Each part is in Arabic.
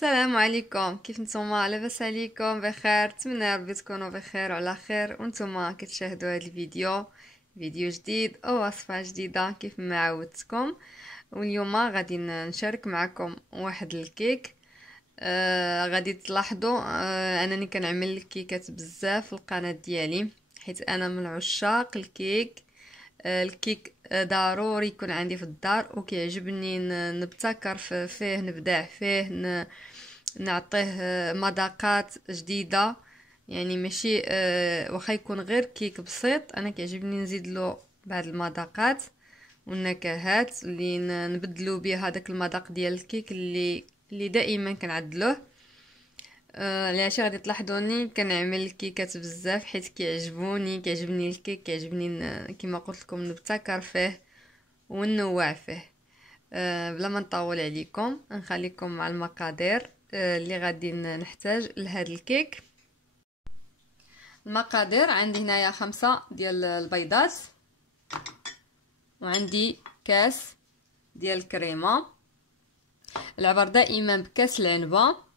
السلام عليكم، كيف نتوما؟ لاباس عليكم؟ بخير؟ نتمنى ربي تكونوا بخير وعلى خير وانتوما كتشاهدوا هذا فيديو جديد او وصفه جديده كيف ما عودتكم. واليوم غادي نشارك معكم واحد الكيك. غادي تلاحظوا انني كنعمل الكيكات بزاف في القناه ديالي، حيت انا من عشاق الكيك. الكيك ضروري يكون عندي في الدار، وكيعجبني نبتكر فيه، نبدع فيه، نعطيه مذاقات جديده. يعني ماشي واخا يكون غير كيك بسيط، انا كيعجبني نزيد له بعض المذاقات والنكهات اللي نبدلو بها داك المذاق ديال الكيك اللي دائما كنعدلوه. علاش غادي تلاحظوني كنعمل الكيكات بزاف، حيت كيعجبني الكيك، كيعجبني كما قلت لكم نبتكر فيه وننوع فيه. بلا ما نطول عليكم نخليكم مع المقادير اللي غادي نحتاج لهذا الكيك. المقادير عندي هنايا 5 ديال البيضات، وعندي كاس ديال الكريمه. العبر دائما بكاس العنبه.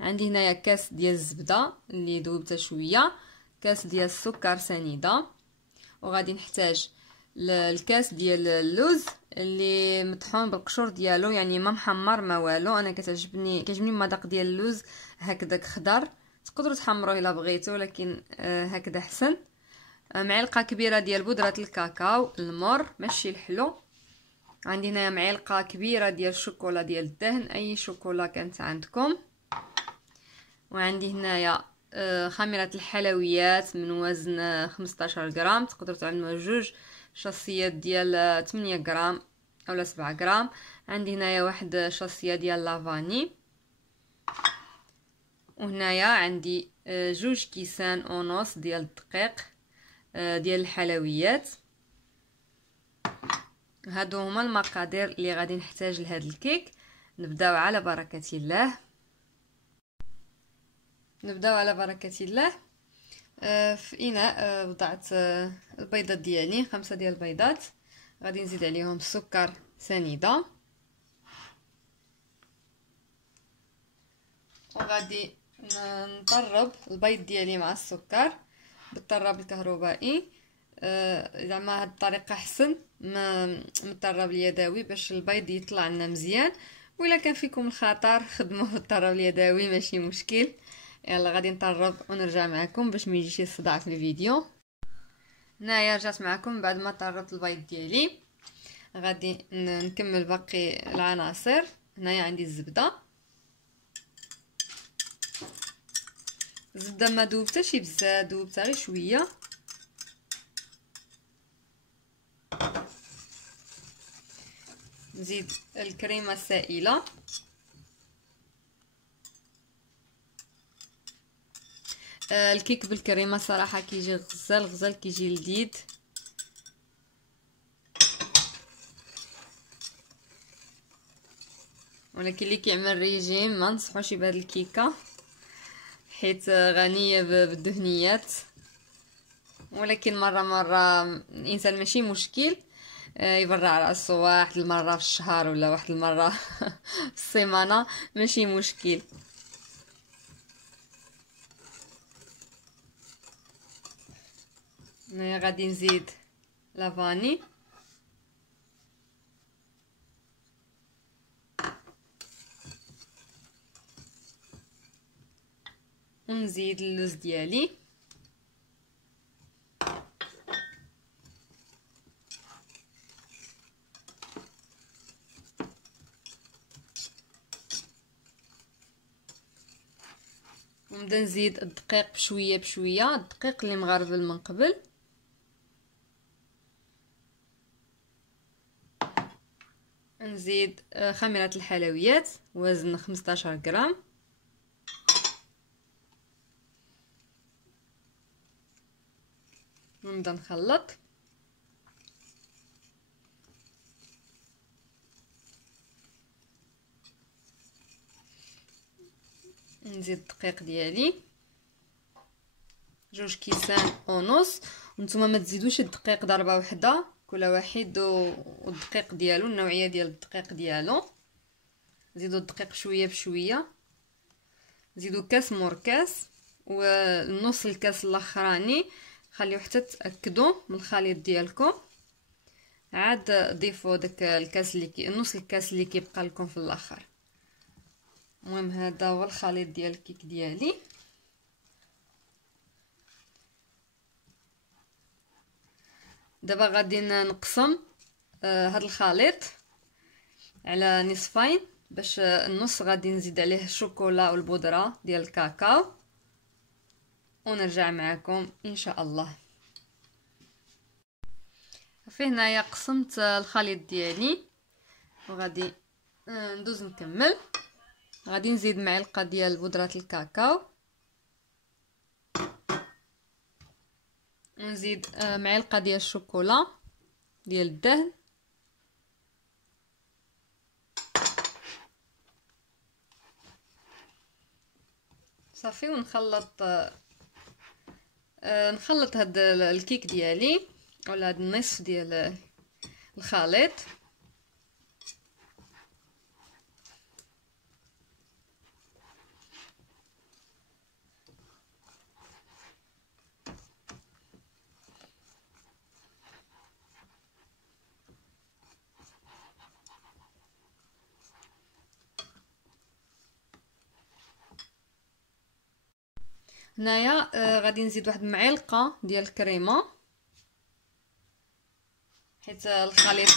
عندي هنايا كاس ديال الزبده اللي ذوبتها شويه، كاس ديال السكر سنيده، وغادي نحتاج الكاس ديال اللوز اللي مطحون بالقشور ديالو، يعني ما محمر ما والو. انا كيعجبني المذاق ديال اللوز هكذاك خضر. تقدروا تحمروه الا بغيتوا، لكن هكذا احسن. معلقه كبيره ديال بودره الكاكاو المر ماشي الحلو. عندي هنايا معلقه كبيره ديال الشوكولا ديال الدهن، اي شوكولا كانت عندكم. وعندي هنايا خميره الحلويات من وزن 15 غرام، تقدروا تعملوا جوج شاصيات ديال 8 غرام اولا 7 غرام. عندي هنايا واحد شاصيه ديال لافاني، وهنايا عندي جوج كيسان ونص ديال الدقيق ديال الحلويات. هادو هما المقادير اللي غادي نحتاج لهذا الكيك. نبداو على بركه الله. في اناء وضعت البيضات ديالي، 5 ديال البيضات. غادي نزيد عليهم السكر سنيده، وغادي نطرب البيض ديالي مع السكر بالطراب الكهربائي. زعما هاد الطريقه احسن من الطراب اليدوي باش البيض يطلع لنا مزيان. وإلا كان فيكم الخطر خدموه بالطراب اليدوي ماشي مشكل. يلا غادي نطرب ونرجع معكم باش ما يجيش شي صداع في الفيديو. هنايا رجعت معكم بعد ما طربت البيض ديالي. غادي نكمل باقي العناصر. هنايا عندي الزبده ما ذوبتهاش بزاف، ذوبتها غير شويه. نزيد الكريمه السائله، الكيك بالكريمه صراحه كيجي غزال كيجي لذيذ. ولكن اللي كيعمل ريجيم ما نصحوش بهاد الكيكه، حيت غنيه بالدهنيات. ولكن مره الانسان ماشي مشكل يبرع راسو واحد المره في الشهر ولا واحد المره في السيمانه، ماشي مشكل. هنايا غادي نزيد لافاني، ونزيد اللوز ديالي، ونبدا نزيد الدقيق بشويه الدقيق اللي مغربل من قبل. نزيد خميره الحلويات وزن 15 غرام، ونبدا نخلط. نزيد الدقيق ديالي 2 كيسان ونص. وانتم ما تزيدوش الدقيق ضربه واحده، كل واحد والدقيق ديالو، النوعيه ديال الدقيق ديالو. زيدوا الدقيق شويه بشويه نزيدو كاس مور كاس، ونص الكاس الاخراني خليو حتى تاكدوا من الخليط ديالكم. عاد ضيفوا داك الكاس اللي نص الكاس اللي كيبقى لكم في الاخر. المهم هذا هو الخليط ديال الكيك ديالي. دابا غادي نقسم هذا الخليط على نصفين، باش النص غادي نزيد عليه الشوكولا والبودره ديال الكاكاو، ونرجع معكم ان شاء الله. في هنايا قسمت الخليط ديالي وغادي ندوز نكمل. غادي نزيد معلقه ديال بودره الكاكاو، ونزيد معلقه ديال الشوكولا ديال الدهن، صافي. ونخلط نخلط هاد الكيك ديالي ولا هاد النصف ديال الخليط. هنايا غادي نزيد واحد المعلقه ديال الكريمه، حيت الخليط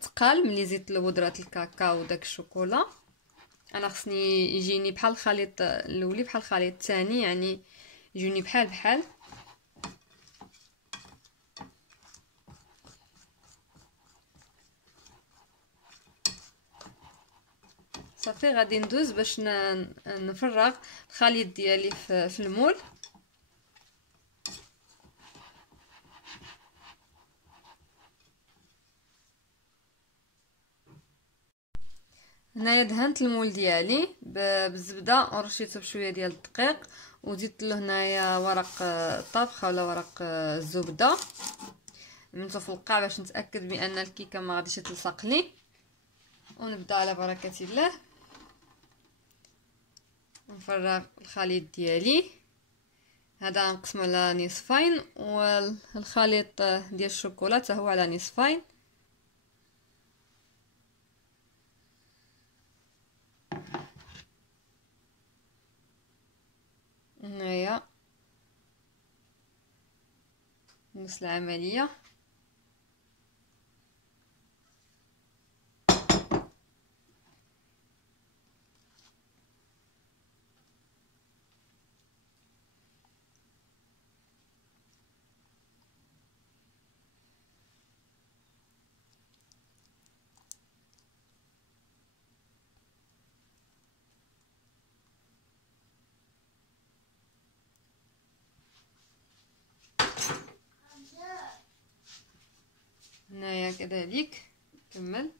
ثقال ملي زدت بودره الكاكاو وداك الشوكولا. انا خصني يجيني بحال الخليط الاولي بحال الخليط الثاني، يعني يجوني بحال بحال. صافي غادي ندوز باش نفرغ الخليط ديالي في المول. هنايا دهنت المول ديالي بالزبده ورشيته بشويه ديال الدقيق، وزدت له هنايا ورق الطبخ ولا ورق الزبده منتو في القاع باش نتاكد بان الكيكه ما غاديش تلصق لي. ونبدا على بركه الله نفرغ الخليط ديالي. هذا نقسمو على نصفين، والخليط ديال الشوكولا حتى هو على نصفين. هنايا نفس العمليه. هنايا كذلك كمل.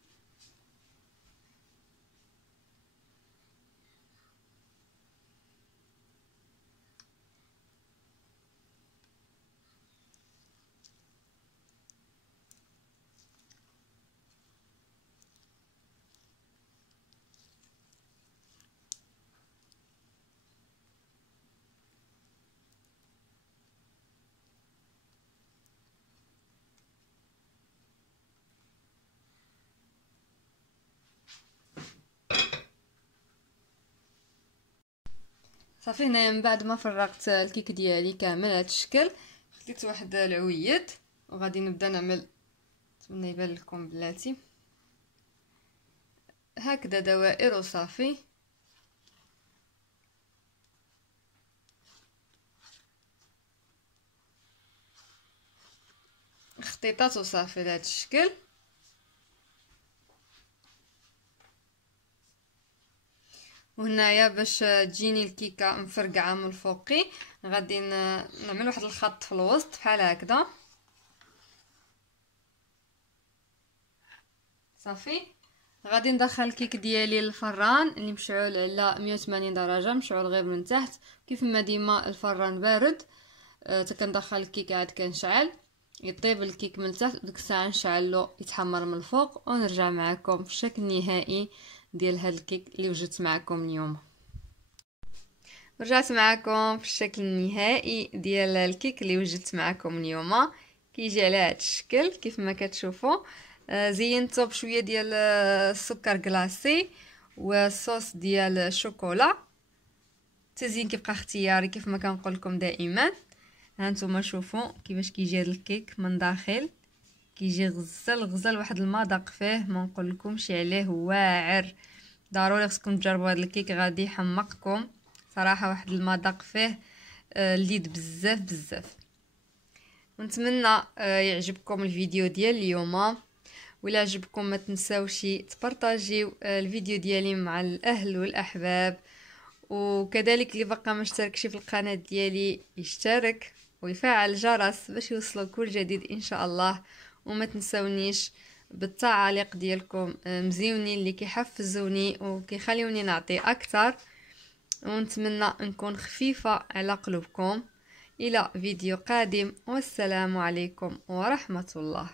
صافي هنايا من بعد ما فرغت الكيك ديالي كامل هذا الشكل، خديت واحد العويد وغادي نبدا نعمل، نتمنى يبان لكم بلاتي، هكذا دوائر وصافي. خطيطات وصافي لهذا الشكل. وهنايا باش تجيني الكيكه مفرقعه من الفوقي غادي نعمل واحد الخط في الوسط بحال هكذا. صافي غادي ندخل الكيك ديالي للفران اللي مشعول على 180 درجه، مشعول غير من تحت. كيف ما ديما الفران بارد حتى كندخل الكيك عاد كنشعل يطيب الكيك من تحت، وديك الساعه نشعلو يتحمر من الفوق، ونرجع معكم في الشكل النهائي ديال هاد الكيك اللي وجدت معكم اليوم. رجعت معكم في الشكل النهائي ديال الكيك اللي وجدت معكم اليوم. كيجي على هذا الشكل كيف ما كتشوفوا. زينته بشويه ديال السكر كلاصي وصوص ديال الشوكولا. التزيين كيبقى اختياري كيف ما كنقول لكم دائما. هانتوما شوفوا كيفاش كيجي هذا الكيك من داخل، كيجي غزال واحد المذاق فيه ما نقول لكمش عليه، واعر. ضروري خصكم تجربوا هذا الكيك، غادي يحمقكم صراحه. واحد المذاق فيه لذيذ بزاف بزاف. ونتمنى يعجبكم الفيديو ديال اليوم، ولا عجبكم ما تنساوش تبارطاجيو الفيديو ديالي مع الاهل والاحباب، وكذلك اللي بقى ما اشتركش في القناه ديالي يشترك ويفعل الجرس باش يوصلوا كل جديد ان شاء الله. وما تنسونيش بالتعاليق ديالكم مزيونين اللي كيحفزوني وكيخليوني نعطي اكثر. ونتمنى نكون خفيفه على قلوبكم. الى فيديو قادم، والسلام عليكم ورحمه الله.